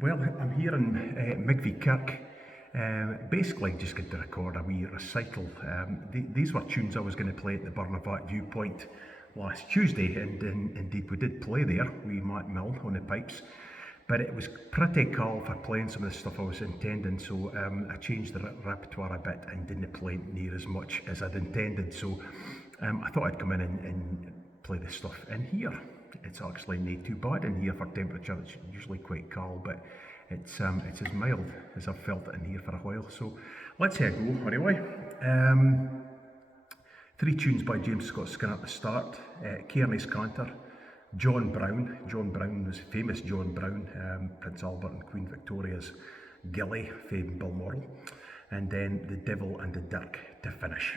Well, I'm here in Migvie Kirk. Basically, just going to record a wee recital. These were tunes I was going to play at the Burnavat Viewpoint last Tuesday, and indeed we did play there, wee Matt Mill on the pipes. But it was pretty cool for playing some of the stuff I was intending, so I changed the repertoire a bit and didn't play near as much as I'd intended. So I thought I'd come in and play the stuff in here. It's actually not too bad in here for temperature. It's usually quite cold, but it's as mild as I've felt it in here for a while. So let's go anyway. Three tunes by James Scott Skinner at the start. Kearney's Cantor, John Brown. John Brown was famous John Brown, Prince Albert and Queen Victoria's Gilly, famed Balmoral. And then The Devil and the Dirk to finish.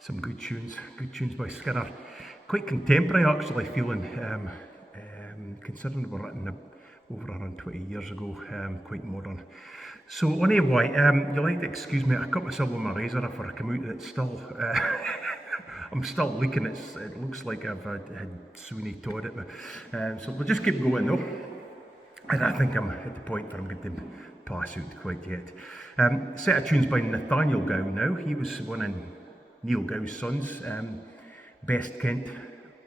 Some good tunes by Skinner. Quite contemporary actually, feeling, considering they were written over around 20 years ago, quite modern. So anyway, you'll like to excuse me, I cut myself with my razor after I come out and it's still, I'm still leaking, it looks like I've had Sweeney Todd at me. So we'll just keep going though. And I think I'm at the point where I'm going to pass out quite yet. Set of tunes by Nathaniel Gow now. He was one of Neil Gow's sons, best Kent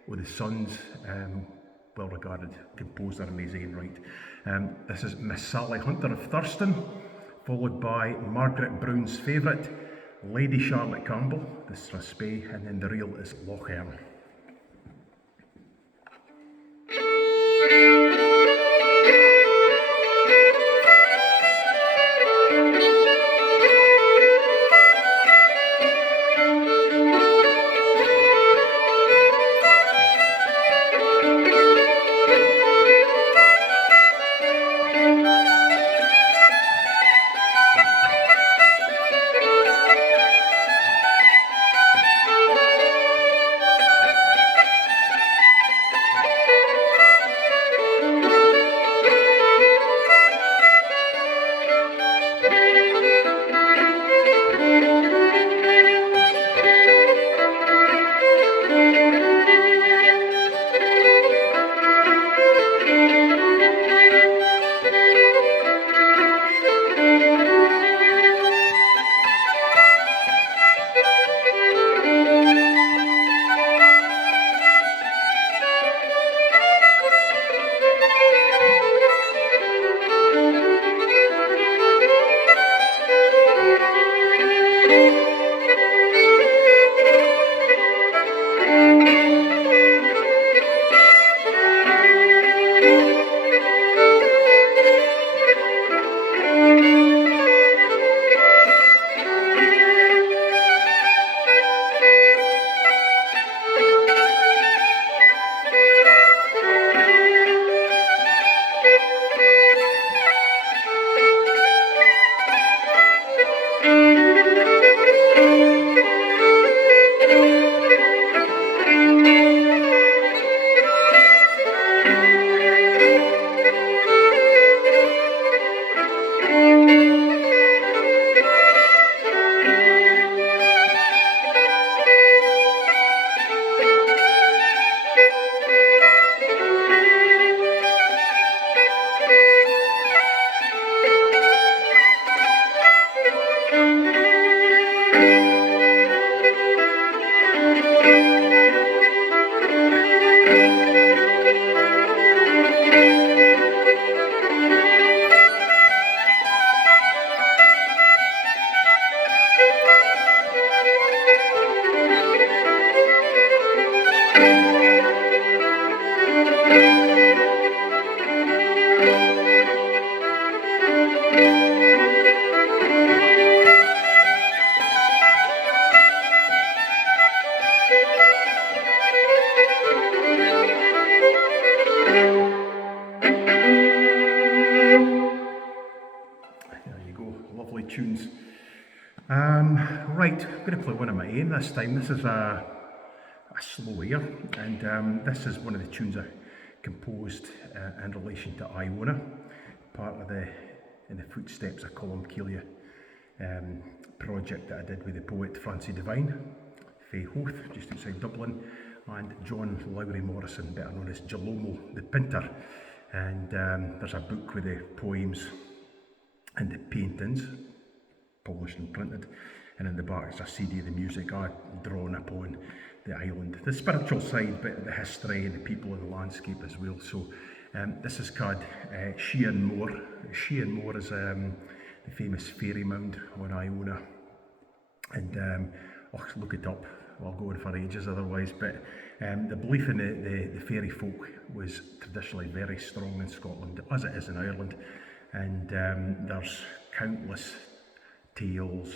with the Sons, well regarded composer in his own right. This is Miss Sally Hunter of Thurston, followed by Margaret Brown's favourite, Lady Charlotte Campbell, the Strathspey, and then the reel is Loch Earn. Right, I'm going to play one of my own this time. This is a slow air, and this is one of the tunes I composed in relation to Iona, part of the In the Footsteps of Colm Keelia project that I did with the poet Francie Devine, Fae Hoth, just outside Dublin, and John Lowry Morrison, better known as Jalomo the Pinter. And there's a book with the poems and the paintings, published and printed, and in the back is a CD of the music I've drawn upon the island, the spiritual side, but the history and the people and the landscape as well. So this is called Sheehan Moor. Sheehan Moor is the famous fairy mound on Iona, and look it up. I'll go on for ages otherwise, but the belief in the fairy folk was traditionally very strong in Scotland, as it is in Ireland, and there's countless tales,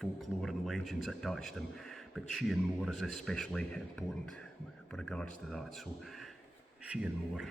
folklore and legends attached to them, but Sheehan Moor is especially important with regards to that. So Sheehan Moor.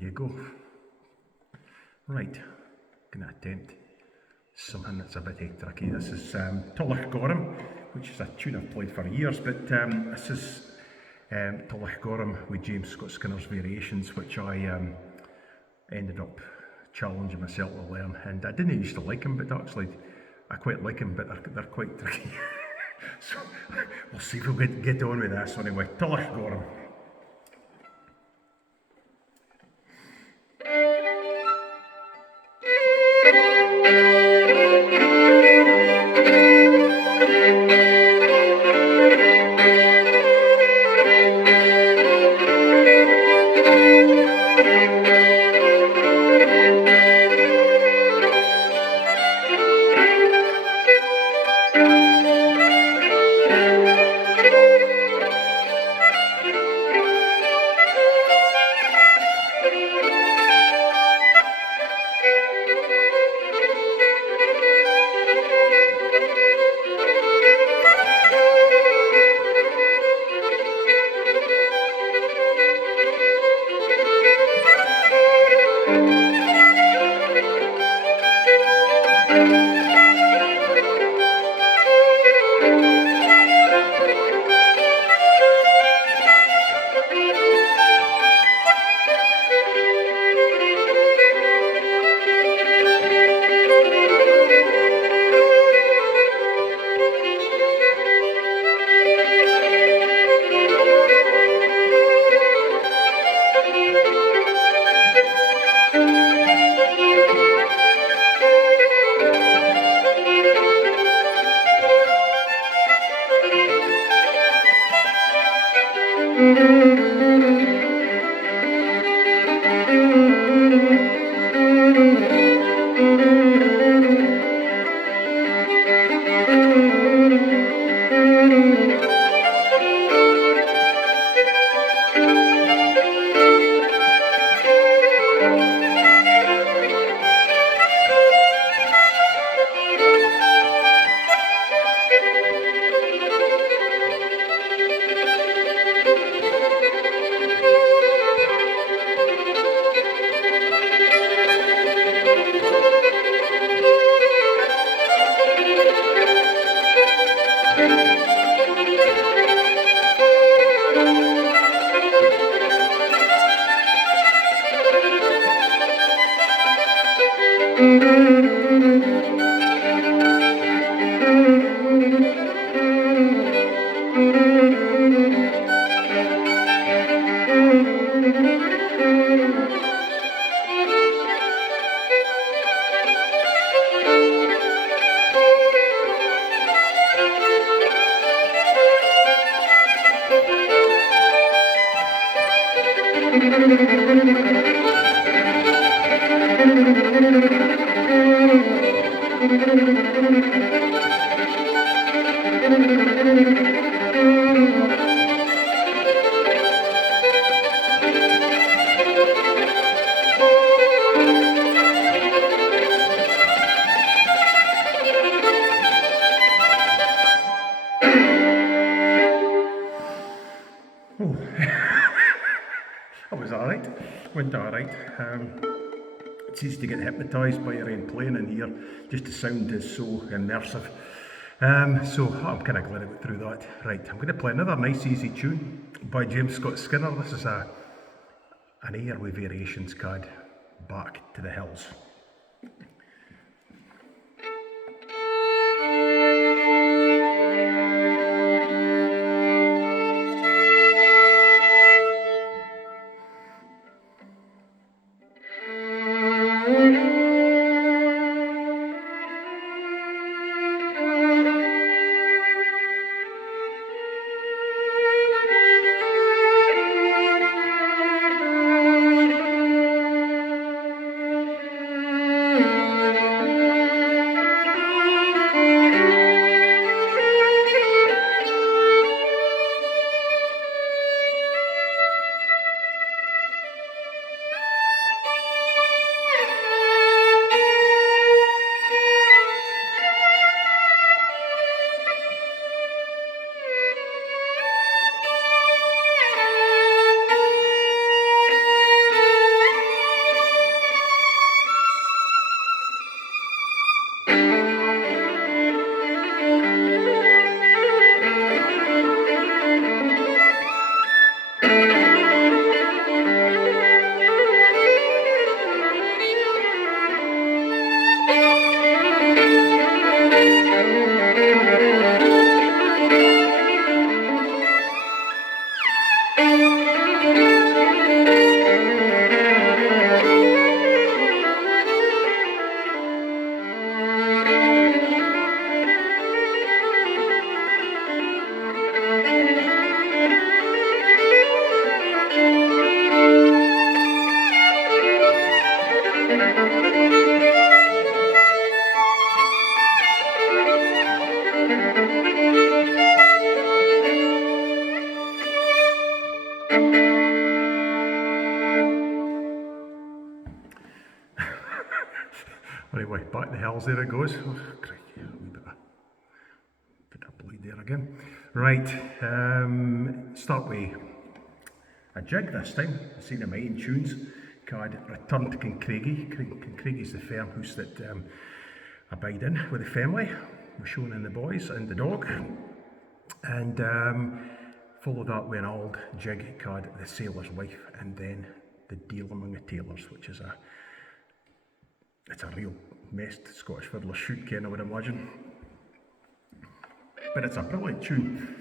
There you go. Right, going to attempt something that's a bit tricky. This is Tullach Gorham, which is a tune I've played for years, but this is Tullach Gorham with James Scott Skinner's variations, which I ended up challenging myself to learn, and I didn't used to like them, but actually I quite like them, but they're quite tricky. So we'll see if we'll get on with this anyway. Tullach Gorham. Oh, that was alright. Went alright. It's easy to get hypnotised by your own playing in here. Just the sound is so immersive. So I'm kind of glad I got through that. Right, I'm going to play another nice easy tune by James Scott Skinner. This is an air with variations called Back to the Hills. Anyway, back to the hills, there it goes. Oh, crikey, a wee bit of bleed there again. Right, start with a jig this time. I've seen of my own tunes called Return to Kincraigie. Kincraigie's the farmhouse that I bide in with the family. We're showing in the boys and the dog. And follow that with an old jig called The Sailor's Wife, and then The Deal Among the Tailors, which is it's a real messed Scottish fiddler should ken, I would imagine. But it's a brilliant tune.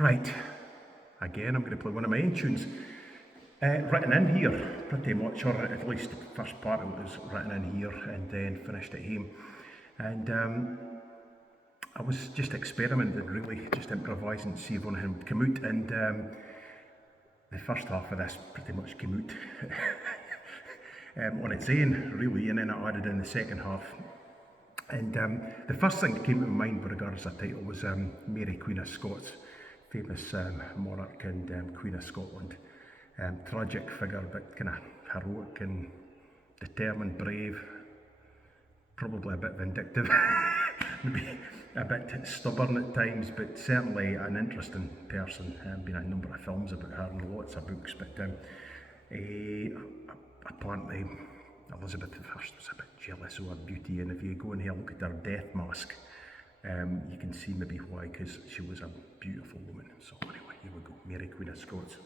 Right, again, I'm going to play one of my own tunes. Written in here, pretty much, or at least the first part of it was written in here and then finished at home. And I was just experimenting, really, just improvising to see if one of him would come out. And the first half of this pretty much came out on its own, really, and then I added in the second half. And the first thing that came to my mind with regards to the title was Mary Queen of Scots, famous monarch and Queen of Scotland. Tragic figure, but kind of heroic and determined, brave, probably a bit vindictive, maybe a bit stubborn at times, but certainly an interesting person. Been a number of films about her and lots of books, but apparently Elizabeth I was a bit jealous of her beauty, and if you go and have a look at her death mask, you can see maybe why, because she was a beautiful woman. So anyway, here we go, Mary Queen of Scots.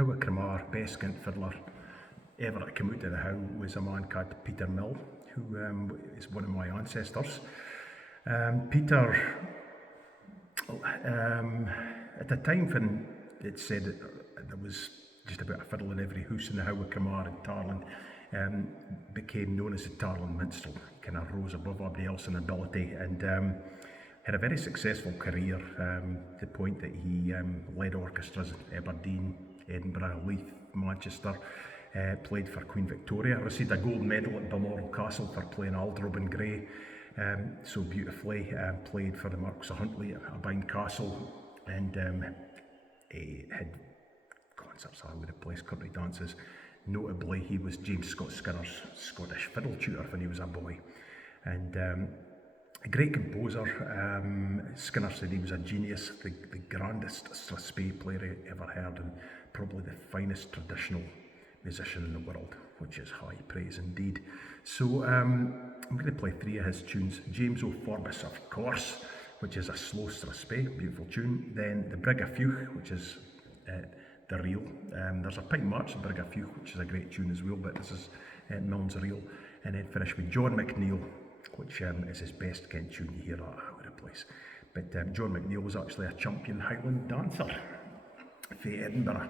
How a Cramar, best gint fiddler ever to come out of the how was a man called Peter Mill, who is one of my ancestors. Peter, at the time when it said that there was just about a fiddle in every house in the how of Cramar in Tarlin, became known as the Tarlin Minstrel. He kind of rose above everybody else in ability and had a very successful career, to the point that he led orchestras in Aberdeen, Edinburgh, Leith, Manchester, played for Queen Victoria, received a gold medal at Balmoral Castle for playing Aldrob and Gray so beautifully, played for the Marquis of Huntly at Abine Castle, and had concerts all over the place, country dances. Notably, he was James Scott Skinner's Scottish fiddle tutor when he was a boy, and a great composer. Skinner said he was a genius, the grandest strathspey player I ever heard, and probably the finest traditional musician in the world, which is high praise indeed. So I'm going to play three of his tunes. James O'Forbes, of course, which is a slow strathspey, beautiful tune. Then the Brig of Fiuch, which is the reel. There's a Pipe March, the Brig of Fiuch, which is a great tune as well, but this is Milne's reel. And then finish with John McNeill, which is his best Kent tune. You hear that all over the place. But John McNeill was actually a champion Highland dancer for Edinburgh.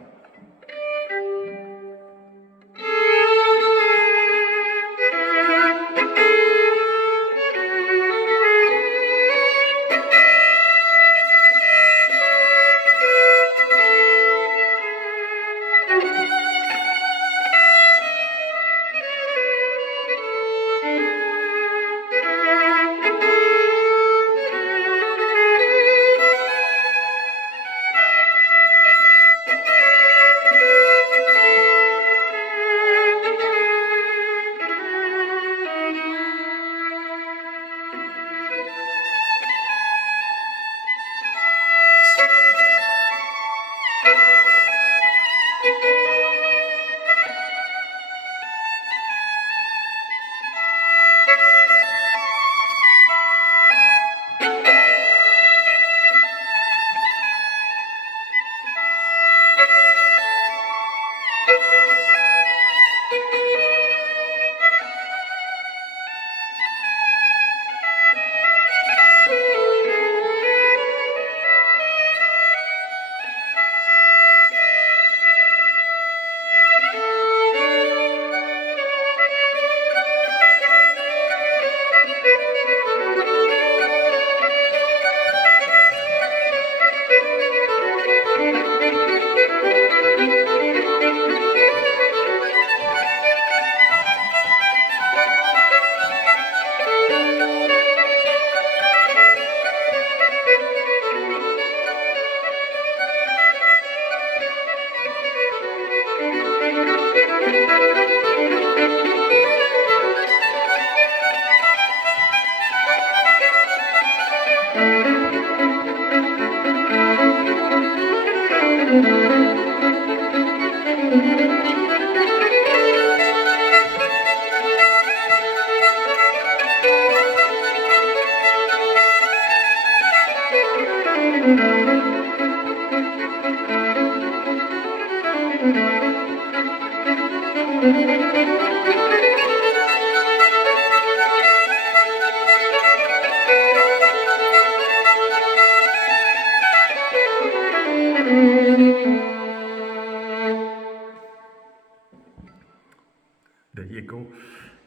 There you go,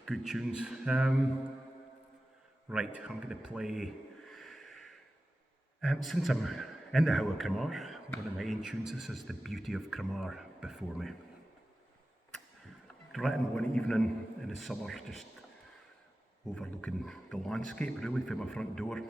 good tunes. Right, I'm going to play, since I'm in the How of Cramar, one of my own tunes. This is The Beauty of Cramar before me. Written one evening in the summer, just overlooking the landscape really from my front door.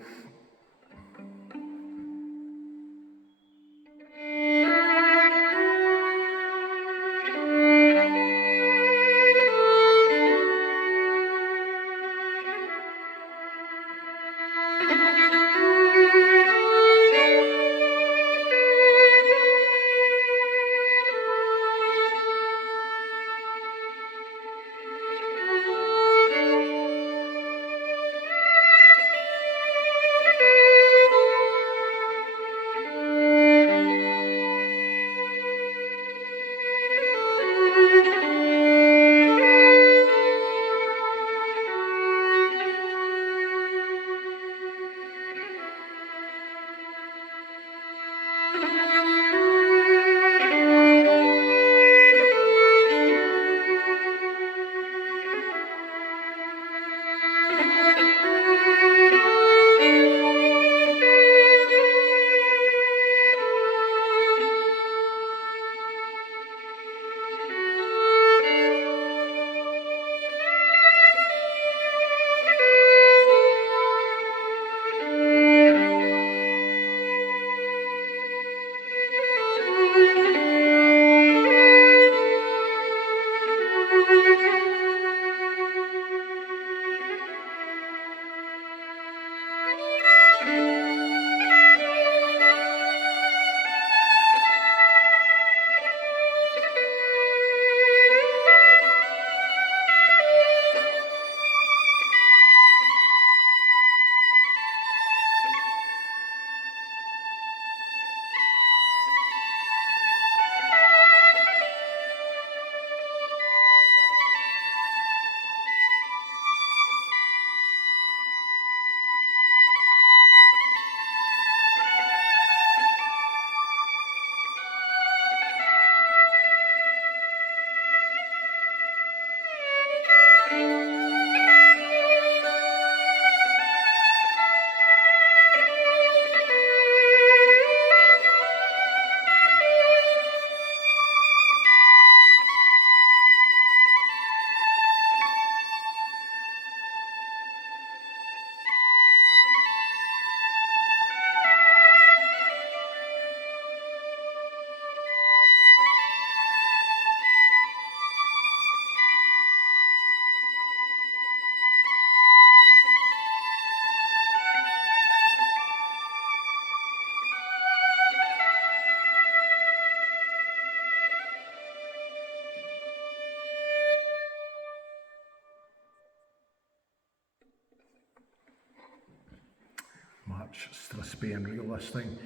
March, Strathspey and Reel this time.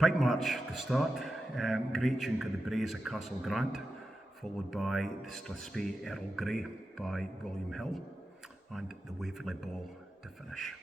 Pike March to start, great tune called The Braes of Castle Grant, followed by the Strathspey Earl Grey by William Hill, and the Waverley Ball to finish.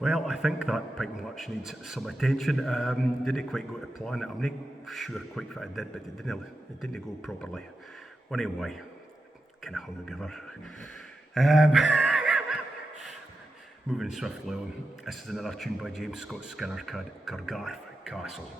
Well, I think that Pike March needs some attention. Didn't quite go to plan. I'm not sure quite what I did, but it didn't go properly. Anyway, kind of hungover. Moving swiftly on. This is another tune by James Scott Skinner called Cargarth Castle.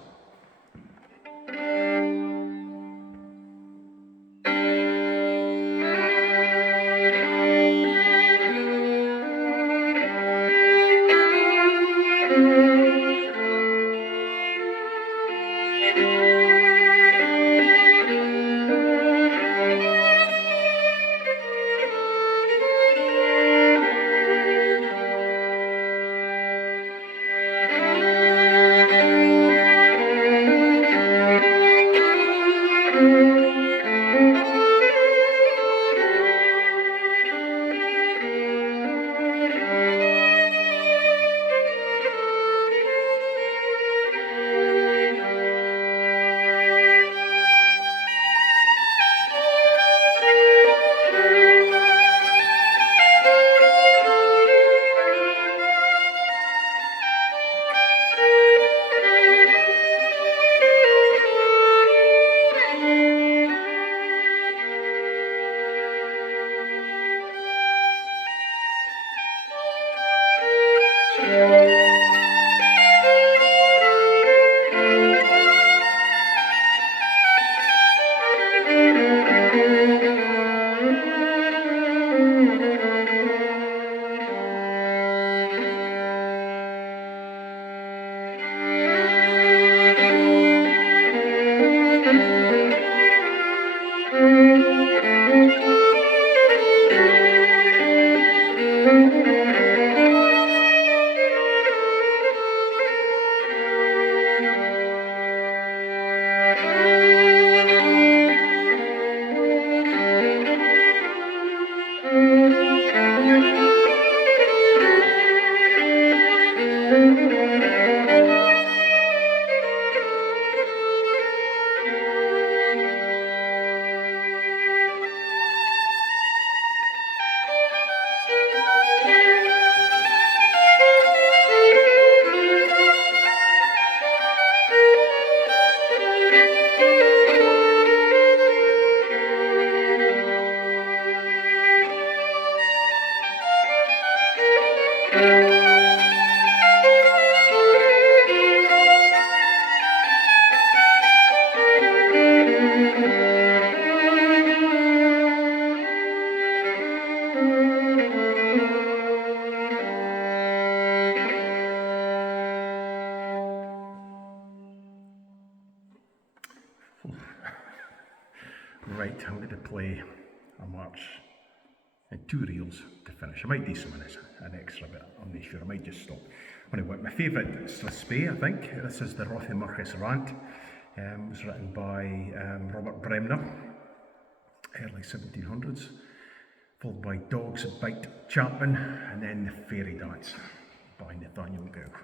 Right, I'm going to play a march in two reels to finish. I might do something as an extra, but I'm not sure. I might just stop. Anyway, my favourite Strathspey, I think. This is the Rothiemurchus Rant. It was written by Robert Bremner, early 1700s, followed by Dogs Bite Chapman, and then The Fairy Dance by Nathaniel Gough.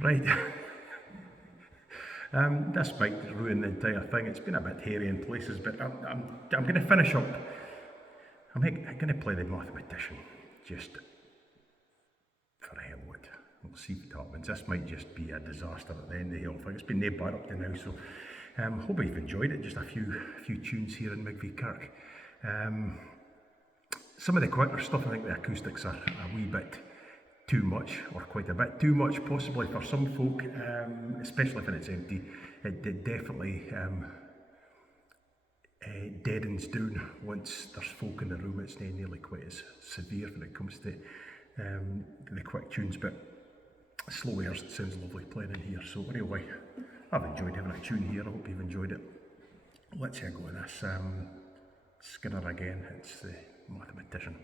Right. This might ruin the entire thing. It's been a bit hairy in places, but I'm going to finish up. I'm going to play the mathematician just for a hell of it. We'll see what happens. This might just be a disaster at the end of the whole thing. It's been no bad up to now, so hope you've enjoyed it. Just a few tunes here in Migvie Kirk. Some of the quicker stuff, I think the acoustics are a wee bit too much, or quite a bit too much, possibly for some folk, especially when it's empty. It definitely deadens down once there's folk in the room. It's not nearly quite as severe when it comes to the quick tunes, but slow airs, it sounds lovely playing in here. So anyway, I've enjoyed having a tune here. I hope you've enjoyed it. Let's go with this Skinner again. It's the mathematician.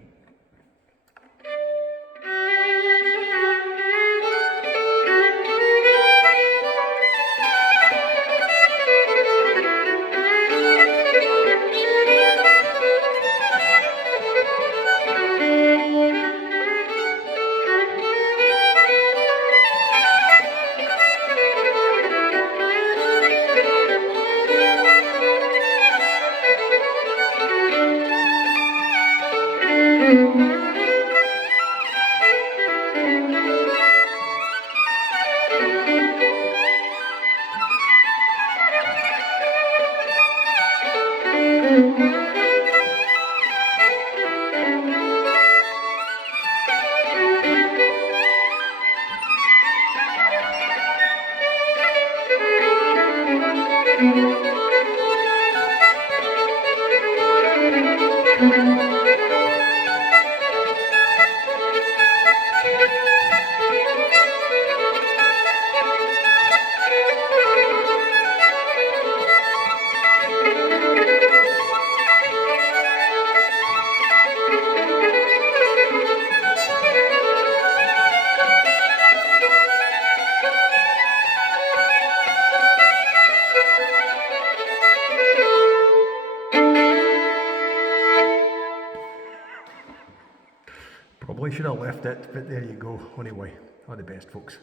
Probably should have left it, but there you go. Anyway, all the best, folks.